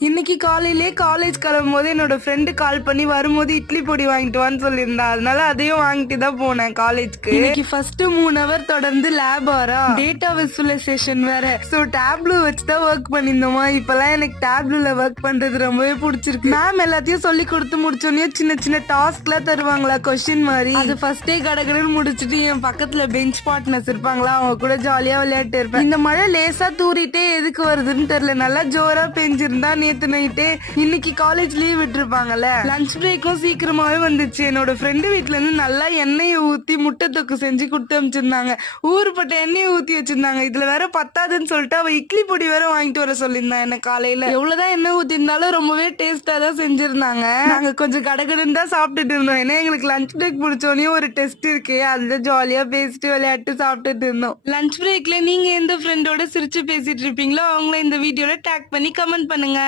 இன்னைக்கு காலையிலே காலேஜ் கிளம்பும்போது என்னோட ஃப்ரெண்டு கால் பண்ணி வரும்போது இட்லி பொடி வாங்கிட்டு வான்னு சொல்லியிருந்தா. அதனால அதையும் வாங்கிட்டு தான் போனேன் காலேஜ்க்கு. இன்னைக்கு ஃபர்ஸ்ட் 3 ஹவர் தொடர்ந்து லேப் வரா, டேட்டா விசுவலைசேஷன் வேற. சோ டேப்லூ வச்சு தான் ஒர்க் பண்ணிருந்தோமா. இப்பெல்லாம் எனக்கு டேப்லூல ஒர்க் பண்றது ரொம்பவே பிடிச்சிருக்கு. மேம் எல்லாத்தையும் சொல்லி கொடுத்து முடிச்சோடனே சின்ன சின்ன டாஸ்க் எல்லாம் தருவாங்களா, கொஸ்டின் மாதிரி. அது ஃபர்ஸ்டே கடகடன்னு முடிச்சுட்டு என் பக்கத்துல பெஞ்ச் பார்ட்னர்ஸ் இருப்பாங்களா, அவங்க கூட ஜாலியா விளையாட்டு இருப்பேன். இந்த மழை லேசா தூரிட்டே எதுக்கு வருதுன்னு தெரியல. நல்லா ஜோரா பெஞ்சிருந்தா நேத்து நைட்டே இன்னைக்கு காலேஜ் லீவ் விட்டுருப்பாங்கல்ல. லஞ்ச் பிரேக்கும் சீக்கிரமாவே வந்துச்சு. என்னோட ஃப்ரெண்டு வீட்ல இருந்து நல்லா எண்ணெயை ஊத்தி முட்டை தொக்கு செஞ்சு கொடுத்து அமைச்சிருந்தாங்க. ஊறுப்பட்ட எண்ணெயை ஊத்தி வச்சிருந்தாங்க. இதுல வேற பத்தாதுன்னு சொல்லிட்டு அவ இட்லி பொடி வேற வாங்கிட்டு வர சொல்லியிருந்தான் என்ன காலையில. எவ்வளவுதான் எண்ணெய் ஊத்தி இருந்தாலும் ரொம்பவே டேஸ்டா தான் செஞ்சிருந்தாங்க. நாங்க கொஞ்சம் கடகடன்னு தான் சாப்பிட்டுட்டு இருந்தோம். ஏன்னா எங்களுக்கு லஞ்ச் பிரேக் முடிச்சோடனே ஒரு டெஸ்ட் இருக்கு. அதுல ஜாலியா பேசிட்டு விளையாட்டு சாப்பிட்டுட்டு இருந்தோம். லஞ்ச் பிரேக்ல நீங்க எந்த ஃப்ரெண்டோட சிரிச்சு பேசிட்டு இருப்பீங்களோ அவங்கள இந்த வீடியோல டேக் பண்ணி கமெண்ட் பண்ணுங்க.